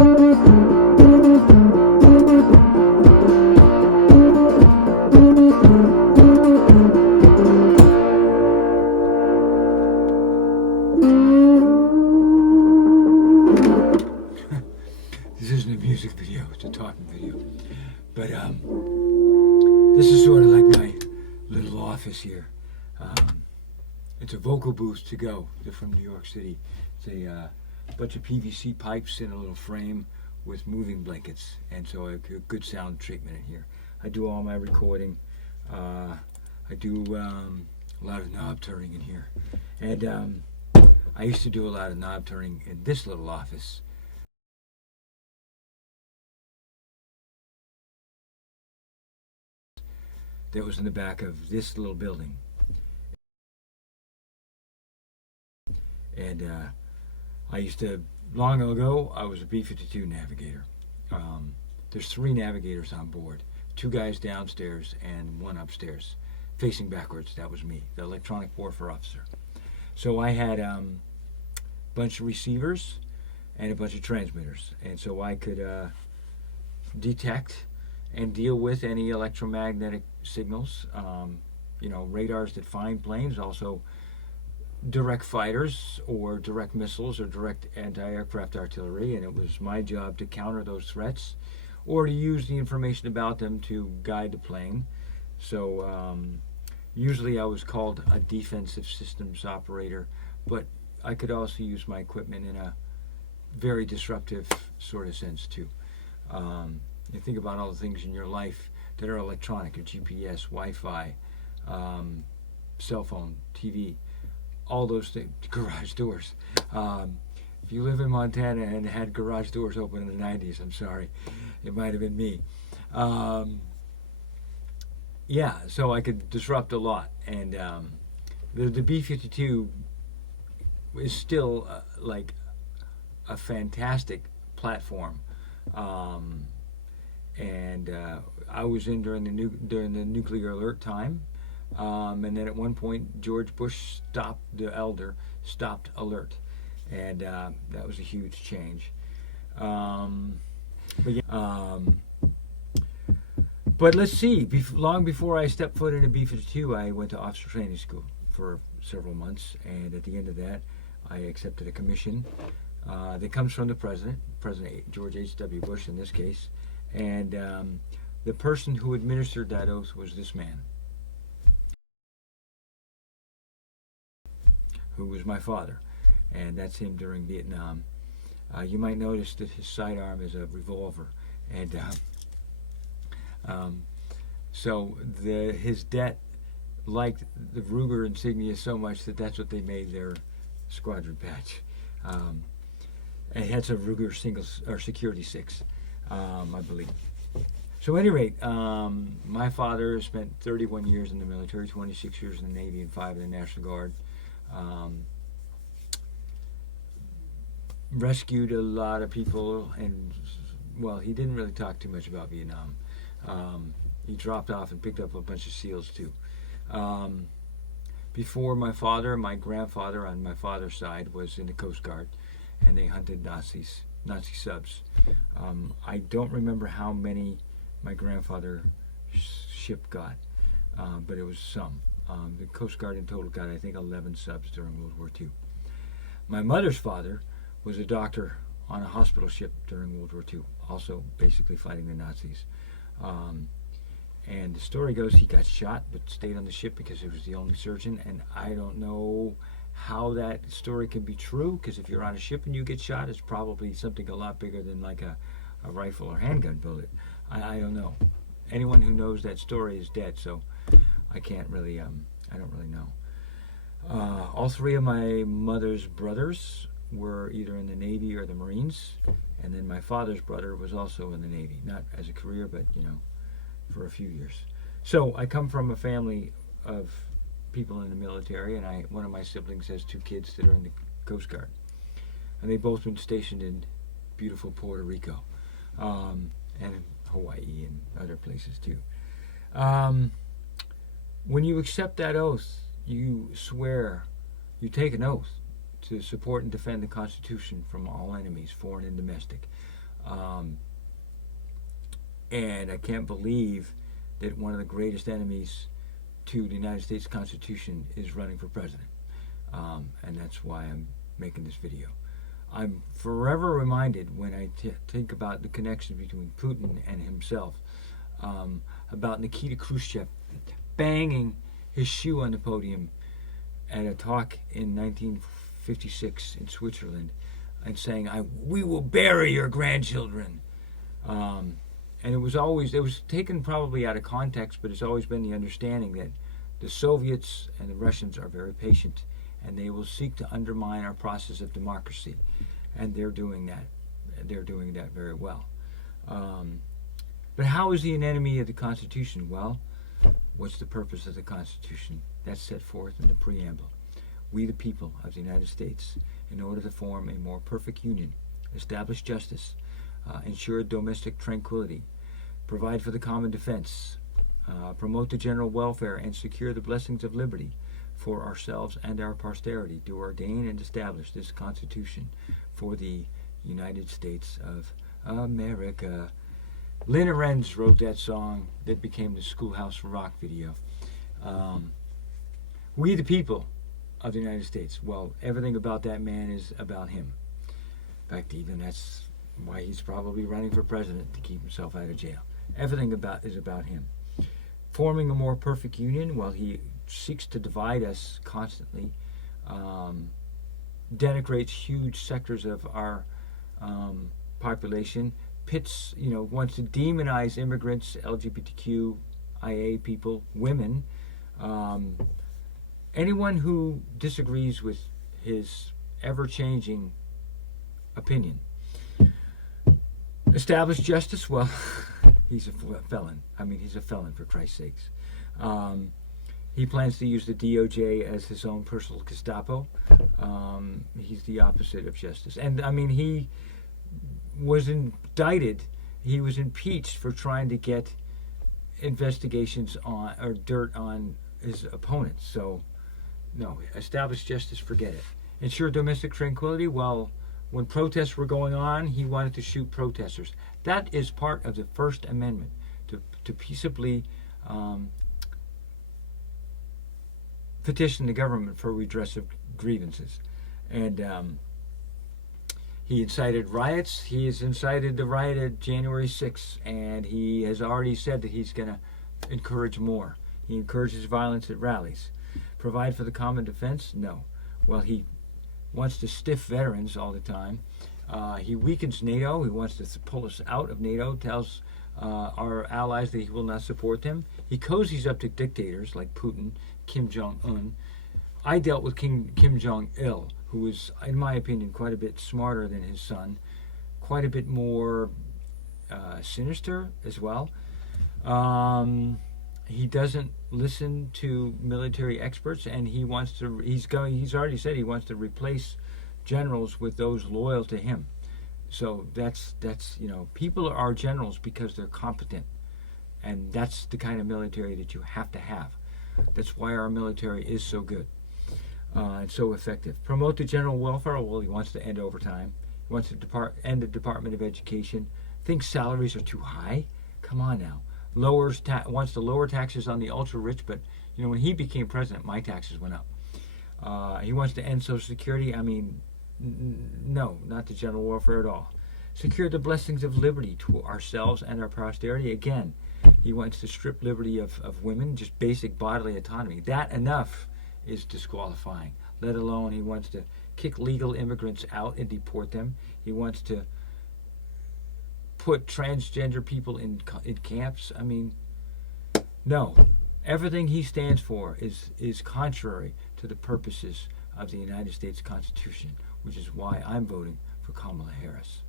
This isn't a music video, it's a talking video. But this is sort of like my little office here. It's a vocal booth to go. They're from New York City. It's a bunch of PVC pipes in a little frame with moving blankets, and so a good sound treatment in here. I do all my recording. I do a lot of knob turning in here, and I used to do a lot of knob turning in this little office. That was in the back of this little building. And I used to, long ago, I was a B-52 navigator. There's 3 navigators on board, 2 guys downstairs and 1 upstairs, facing backwards. That was me, the electronic warfare officer. So I had a bunch of receivers and a bunch of transmitters, and so I could detect and deal with any electromagnetic signals, radars that find planes, also direct fighters or direct missiles or direct anti-aircraft artillery, and it was my job to counter those threats or to use the information about them to guide the plane. So usually I was called a defensive systems operator, but I could also use my equipment in a very disruptive sort of sense too. You think about all the things in your life that are electronic, your GPS, Wi-Fi, cell phone, TV, all those things, garage doors. If you live in Montana and had garage doors open in the 90s, I'm sorry, it might have been me. Yeah, so I could disrupt a lot. And the B-52 is still like a fantastic platform. And I was in during the nuclear alert time, and then at one point George Bush stopped alert, and that was a huge change. But let's see. Long before I stepped foot in a B-52, I went to officer training school for several months, and at the end of that, I accepted a commission that comes from the President George H.W. Bush in this case. And the person who administered that oath was this man, who was my father, and that's him during Vietnam. You might notice that his sidearm is a revolver, and so his det liked the Ruger insignia so much that that's what they made their squadron patch. And it had some Ruger Security 6. I believe. So at any rate, my father spent 31 years in the military, 26 years in the Navy and 5 in the National Guard. Rescued a lot of people, and well, he didn't really talk too much about Vietnam. He dropped off and picked up a bunch of SEALs too. Before my father, my grandfather on my father's side was in the Coast Guard, and they hunted Nazi subs. I don't remember how many my grandfather's ship got, but it was some. The Coast Guard in total got, I think, 11 subs during World War II. My mother's father was a doctor on a hospital ship during World War II, also basically fighting the Nazis. And the story goes he got shot but stayed on the ship because he was the only surgeon, and I don't know how that story can be true, because if you're on a ship and you get shot, it's probably something a lot bigger than like a rifle or handgun bullet. I don't know. Anyone who knows that story is dead, so I can't really, I don't really know. All 3 of my mother's brothers were either in the Navy or the Marines, and then my father's brother was also in the Navy, not as a career, but for a few years. So I come from a family of people in the military, and one of my siblings has 2 kids that are in the Coast Guard, and they've both been stationed in beautiful Puerto Rico, and Hawaii and other places too. When you accept that oath, you take an oath to support and defend the Constitution from all enemies, foreign and domestic. Um, and I can't believe that one of the greatest enemies to the United States Constitution is running for president. And that's why I'm making this video. I'm forever reminded when I think about the connection between Putin and himself, about Nikita Khrushchev banging his shoe on the podium at a talk in 1956 in Switzerland and saying, "We will bury your grandchildren." And it was taken probably out of context, but it's always been the understanding that the Soviets and the Russians are very patient, and they will seek to undermine our process of democracy, and they're doing that. They're doing that very well. But how is he an enemy of the Constitution? Well, what's the purpose of the Constitution? That's set forth in the preamble. We, the people of the United States, in order to form a more perfect union, establish justice, ensure domestic tranquility, provide for the common defense, promote the general welfare, and secure the blessings of liberty for ourselves and our posterity, do ordain and establish this Constitution for the United States of America. Lynn Ahrens wrote that song that became the Schoolhouse Rock video. We, the people of the United States. Well, everything about that man is about him. In fact, even that's why he's probably running for president, to keep himself out of jail. Everything is about him. Forming a more perfect union, well, he seeks to divide us constantly, denigrates huge sectors of our population, wants to demonize immigrants, LGBTQIA people, women, anyone who disagrees with his ever-changing opinion. Establish justice, well, he's a felon. He's a felon, for Christ's sakes. He plans to use the DOJ as his own personal Gestapo. He's the opposite of justice. And, he was indicted, he was impeached for trying to get investigations on, or dirt on, his opponents. So, no, establish justice, forget it. Ensure domestic tranquility, well, when protests were going on, he wanted to shoot protesters. That is part of the First Amendment, to peaceably petition the government for redress of grievances. And he incited riots. He has incited the riot at January 6th, and he has already said that he's going to encourage more. He encourages violence at rallies. Provide for the common defense? No. Well, he wants to stiff veterans all the time. He weakens NATO. He wants to pull us out of NATO, tells our allies that he will not support them. He cozies up to dictators like Putin, Kim Jong-un. I dealt with Kim Jong-il, who is, in my opinion, quite a bit smarter than his son, quite a bit more sinister as well. He doesn't listen to military experts, and he's already said he wants to replace generals with those loyal to him. So that's people are generals because they're competent, and that's the kind of military that you have to have. That's why our military is so good and so effective. Promote the general welfare. Well, he wants to end overtime. He wants to end the Department of Education. Thinks salaries are too high. Come on now. Wants to lower taxes on the ultra rich, but when he became president, my taxes went up. He wants to end Social Security. No, not the general welfare at all. Secure the blessings of liberty to ourselves and our posterity. Again, he wants to strip liberty of women, just basic bodily autonomy. That enough is disqualifying, let alone he wants to kick legal immigrants out and deport them. He wants to put transgender people in camps. No. Everything he stands for is contrary to the purposes of the United States Constitution, which is why I'm voting for Kamala Harris.